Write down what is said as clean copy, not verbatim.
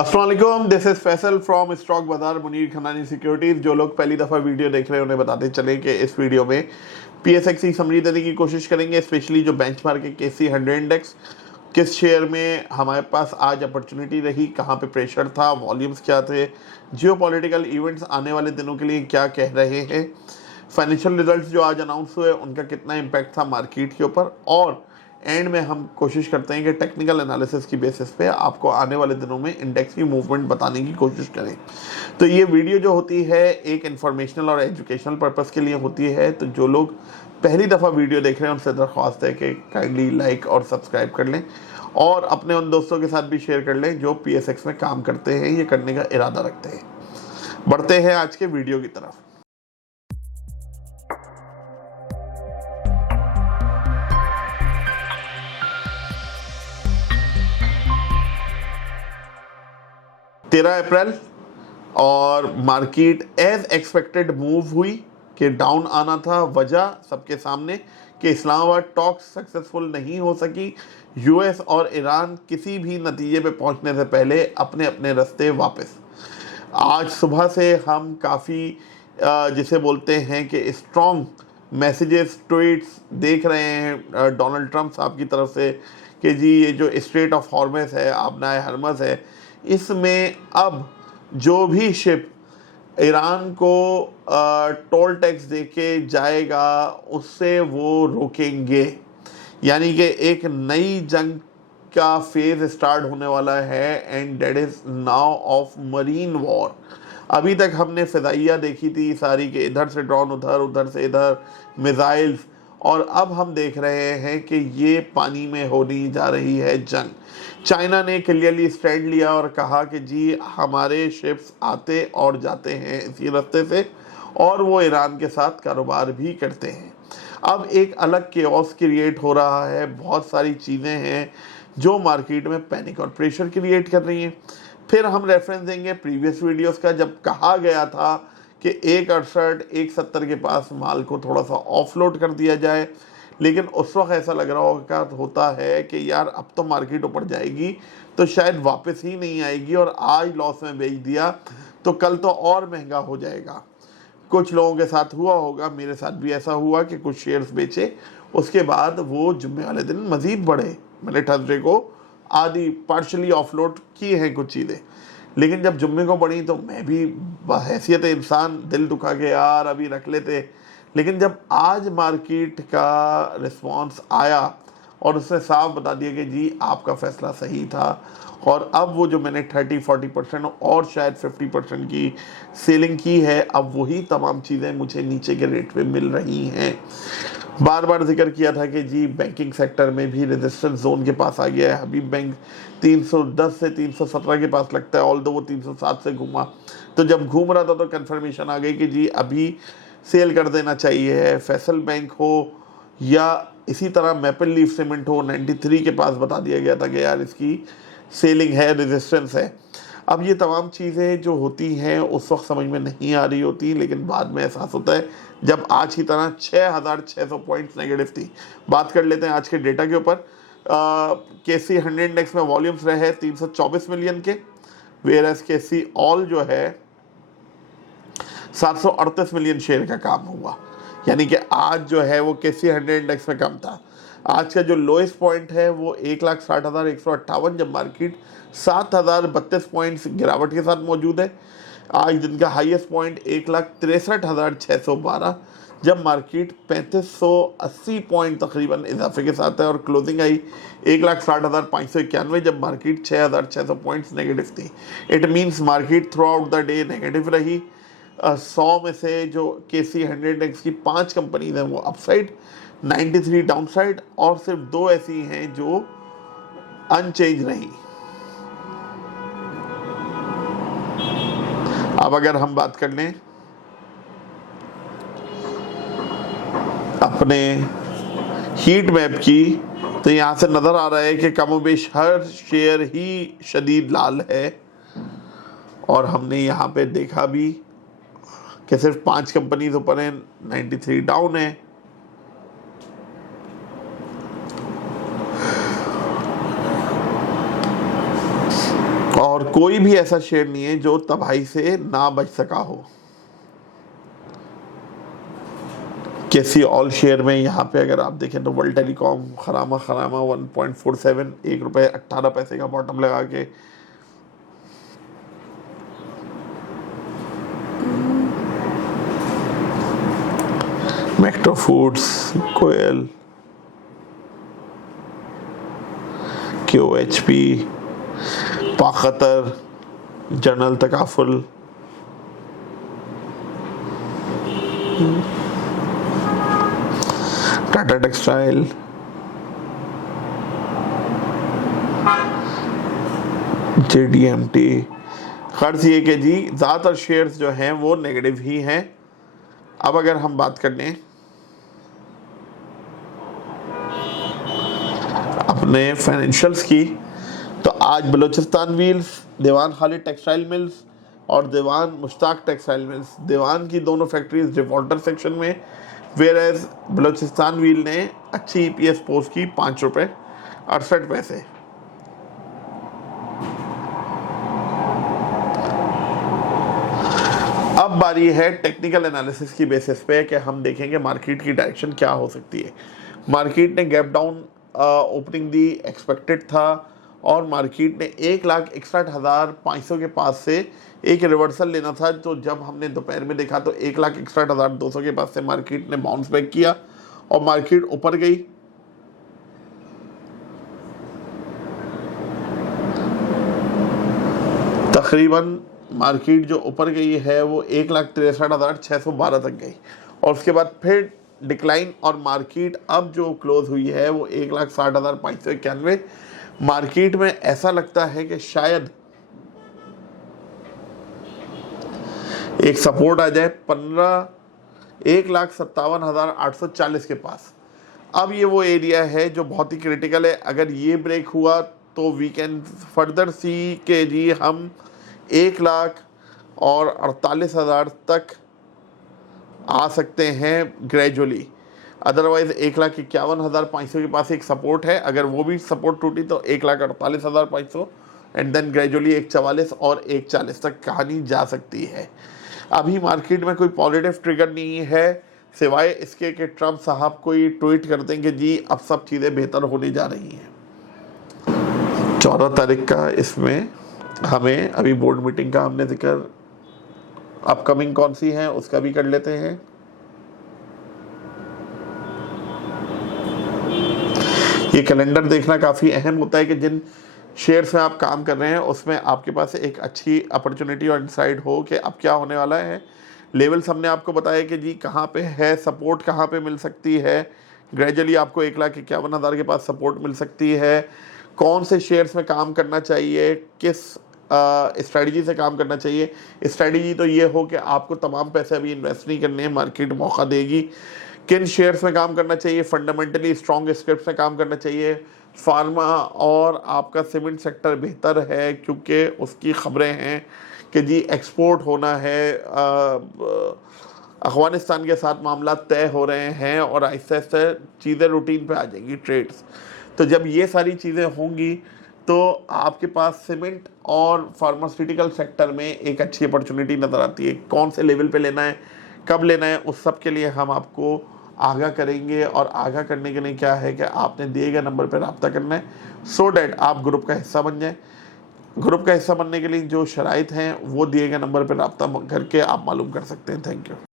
अस्सलाम वालेकुम, this is Faisal from stock बाजार मुनीर खनानी सिक्योरिटीज। जो लोग पहली दफ़ा वीडियो देख रहे हैं उन्हें बताते चले कि इस वीडियो में पीएसएक्स की समरी देने की कोशिश करेंगे, स्पेशली जो बेंचमार्क है केसी 100 इंडेक्स, किस शेयर में हमारे पास आज अपॉर्चुनिटी रही, कहाँ पे प्रेशर था, वॉल्यूम्स क्या थे, जियोपॉलिटिकल इवेंट्स आने वाले दिनों के लिए क्या कह रहे हैं, फाइनेंशियल रिजल्ट्स जो आज अनाउंस हुए उनका कितना इम्पैक्ट था मार्केट के ऊपर, और एंड में हम कोशिश करते हैं कि टेक्निकल एनालिसिस की बेसिस पे आपको आने वाले दिनों में इंडेक्स की मूवमेंट बताने की कोशिश करें। तो ये वीडियो जो होती है एक इन्फॉर्मेशनल और एजुकेशनल पर्पस के लिए होती है। तो जो लोग पहली दफ़ा वीडियो देख रहे हैं उनसे दरख्वास्त है कि काइंडली लाइक और सब्सक्राइब कर लें और अपने उन दोस्तों के साथ भी शेयर कर लें जो पीएसएक्स में काम करते हैं, ये करने का इरादा रखते हैं। बढ़ते हैं आज के वीडियो की तरफ। तेरह अप्रैल और मार्केट एज एक्सपेक्टेड मूव हुई कि डाउन आना था। वजह सबके सामने कि इस्लामाबाद टॉक्स सक्सेसफुल नहीं हो सकी। यूएस और ईरान किसी भी नतीजे पे पहुंचने से पहले अपने अपने रास्ते वापस। आज सुबह से हम काफ़ी जिसे बोलते हैं कि स्ट्रॉन्ग मैसेजेस, ट्वीट्स देख रहे हैं डोनाल्ड ट्रंप साहब की तरफ से कि जी ये जो स्ट्रेट ऑफ हॉर्मस है, आबनाए हरमस है, इसमें अब जो भी शिप ईरान को टोल टैक्स देके जाएगा उससे वो रोकेंगे। यानी कि एक नई जंग का फेज स्टार्ट होने वाला है and that is now of marine war. अभी तक हमने फ़िज़ाइया देखी थी सारी के इधर से ड्रोन उधर, उधर से इधर मिसाइल्स, और अब हम देख रहे हैं कि ये पानी में होने जा रही है जंग। चाइना ने क्लियरली स्टैंड लिया और कहा कि जी हमारे शिप्स आते और जाते हैं इसी रास्ते से और वो ईरान के साथ कारोबार भी करते हैं। अब एक अलग केओस क्रिएट हो रहा है, बहुत सारी चीज़ें हैं जो मार्केट में पैनिक और प्रेशर क्रिएट कर रही हैं। फिर हम रेफरेंस देंगे प्रीवियस वीडियोस का, जब कहा गया था कि 168 170 के पास माल को थोड़ा सा ऑफलोड कर दिया जाए, लेकिन उस वक्त ऐसा लग रहा होता है कि यार अब तो मार्केट ऊपर जाएगी तो शायद वापस ही नहीं आएगी और आज लॉस में बेच दिया तो कल तो और महंगा हो जाएगा। कुछ लोगों के साथ हुआ होगा, मेरे साथ भी ऐसा हुआ कि कुछ शेयर्स बेचे, उसके बाद वो जुम्मे वाले दिन मज़ीद बढ़े। मैंने थर्सडे को आधी पार्शली ऑफलोड की हैं कुछ चीज़ें, लेकिन जब जुम्मे को बढ़ी तो मैं भी हैसियत इंसान दिल दुखा के यार अभी रख लेते। लेकिन जब आज मार्केट का रिस्पांस आया और उसने साफ बता दिया कि जी आपका फैसला सही था, और अब वो जो मैंने 30-40% और शायद 50% की सेलिंग की है, अब वही तमाम चीज़ें मुझे नीचे के रेट पे मिल रही हैं। बार बार जिक्र किया था कि जी बैंकिंग सेक्टर में भी रेजिस्टेंस जोन के पास आ गया है। हबीब बैंक 310 से 317 के पास लगता है, ऑल्दो वो 307 से घूमा, तो जब घूम रहा था तो कंफर्मेशन आ गई कि जी अभी सेल कर देना चाहिए। फैसल बैंक हो या इसी तरह मैपल लीफ सीमेंट हो, 93 के पास बता दिया गया था कि यार इसकी सेलिंग है, रेजिस्टेंस है। अब ये तमाम चीज़ें जो होती हैं उस वक्त समझ में नहीं आ रही होती, लेकिन बाद में एहसास होता है जब आज की तरह 6600 पॉइंट्स नेगेटिव थी। बात कर लेते हैं आज के डेटा के ऊपर। केसी 100 इंडेक्स में वॉल्यूम्स रहे 324 मिलियन के, वेयर एज केसी ऑल जो है 738 मिलियन शेयर का काम हुआ। यानी कि आज जो है वो केसी 100 इंडेक्स में कम था। आज का जो लोएस्ट पॉइंट है वो 1,60,158, जब मार्केट 7,032 पॉइंट्स गिरावट के साथ मौजूद है। आज दिन का हाईएस्ट पॉइंट 1,63,612, जब मार्केट 3,580 पॉइंट तकरीबन इजाफे के साथ है, और क्लोजिंग आई 1,60,591, जब मार्केट 6,600 पॉइंट्स नेगेटिव थी। It means market through out the day negative रही। 100 में से जो केसी 100 इंडेक्स की 5 कंपनीज हैं वो अपसाइड, 93 डाउनसाइड, और सिर्फ 2 ऐसी हैं जो अनचेंज रही। अब अगर हम बात कर लें अपने हीट मैप की, तो यहाँ से नज़र आ रहा है कि कमोबेश हर शेयर ही शदीद लाल है, और हमने यहाँ पे देखा भी कि सिर्फ 5 कंपनीज ऊपर हैं, 93 डाउन है। और कोई भी ऐसा शेयर नहीं है जो तबाही से ना बच सका हो। केसी ऑल शेयर में यहाँ पे अगर आप देखें तो वर्ल्ड टेलीकॉम खरामा 1.47, ₹1.18 का बॉटम लगा के मैक्रो फूड्स, कोयल, QHP, पाखतर, general takaful, Tata textile, JDMT। खर्च ये कि जी ज़्यादातर शेयर्स जो हैं वो नेगेटिव ही हैं। अब अगर हम बात कर लें अपने फाइनेंशियल्स की, तो आज बलूचिस्तान व्हील्स, दीवान खालिद टेक्सटाइल मिल्स और दीवान मुश्ताक टेक्सटाइल मिल्स, दीवान की दोनों फैक्ट्रीज डिफॉल्टर सेक्शन में, वेयर एज बलूचिस्तान व्हील ने अच्छी EPS पोस्ट की ₹5.68। अब बारी है टेक्निकल एनालिसिस की बेसिस पे कि हम देखेंगे मार्केट की डायरेक्शन क्या हो सकती है। मार्केट ने गैप डाउन ओपनिंग दी, एक्सपेक्टेड था, और मार्केट ने 1,61,500 के पास से एक रिवर्सल लेना था। तो जब हमने दोपहर में देखा तो 1,61,200 के पास से मार्केट ने बाउंस बैक किया और मार्केट ऊपर गई। तकरीबन मार्केट जो ऊपर गई है वो 1,63,612 तक गई और उसके बाद फिर डिक्लाइन, और मार्केट अब जो क्लोज हुई है वो 1,60,591। मार्केट में ऐसा लगता है कि शायद एक सपोर्ट आ जाए 1,57,840 के पास। अब ये वो एरिया है जो बहुत ही क्रिटिकल है। अगर ये ब्रेक हुआ तो वी कैन फर्दर सी के जी हम 1,48,000 तक आ सकते हैं ग्रेजुअली। अदरवाइज 1,51,500 के पास एक सपोर्ट है, अगर वो भी सपोर्ट टूटी तो 1,48,500 एंड देन ग्रेजुअली 1,44 और 1,40 तक कहानी जा सकती है। अभी मार्केट में कोई पॉजिटिव ट्रिगर नहीं है सिवाय इसके कि ट्रम्प साहब कोई ट्वीट कर दें कि जी अब सब चीज़ें बेहतर होने जा रही हैं। 14 तारीख का इसमें हमें अभी बोर्ड मीटिंग का हमने जिक्र अपकमिंग कौन सी है उसका भी कर लेते हैं। ये कैलेंडर देखना काफ़ी अहम होता है कि जिन शेयर्स में आप काम कर रहे हैं उसमें आपके पास एक अच्छी अपॉर्चुनिटी और इनसाइट हो कि अब क्या होने वाला है। लेवल्स हमने आपको बताया कि जी कहाँ पे है सपोर्ट, कहाँ पे मिल सकती है। ग्रेजुअली आपको 1,51,000 के पास सपोर्ट मिल सकती है। कौन से शेयर्स में काम करना चाहिए, किस स्ट्रैटेजी से काम करना चाहिए। स्ट्रैटेजी तो ये हो कि आपको तमाम पैसे अभी इन्वेस्ट नहीं करने हैं, मार्केट मौका देगी। किन शेयर्स में काम करना चाहिए, फंडामेंटली स्ट्रॉन्ग स्क्रिप्ट में काम करना चाहिए। फार्मा और आपका सीमेंट सेक्टर बेहतर है क्योंकि उसकी खबरें हैं कि जी एक्सपोर्ट होना है, अफगानिस्तान के साथ मामला तय हो रहे हैं और आहिस्ता आहिस्ता चीज़ें रूटीन पे आ जाएंगी, ट्रेड्स। तो जब ये सारी चीज़ें होंगी तो आपके पास सीमेंट और फार्मास्यूटिकल सेक्टर में एक अच्छी अपॉर्चुनिटी नज़र आती है। कौन से लेवल पे लेना है, कब लेना है, उस सब के लिए हम आपको आगाह करेंगे। और आगाह करने के लिए क्या है कि आपने दिए गए नंबर पर रब्ता करना है सो डैट आप ग्रुप का हिस्सा बन जाएं। ग्रुप का हिस्सा बनने के लिए जो शराइत हैं वो दिए गए नंबर पर रब्ता करके आप मालूम कर सकते हैं। Thank you.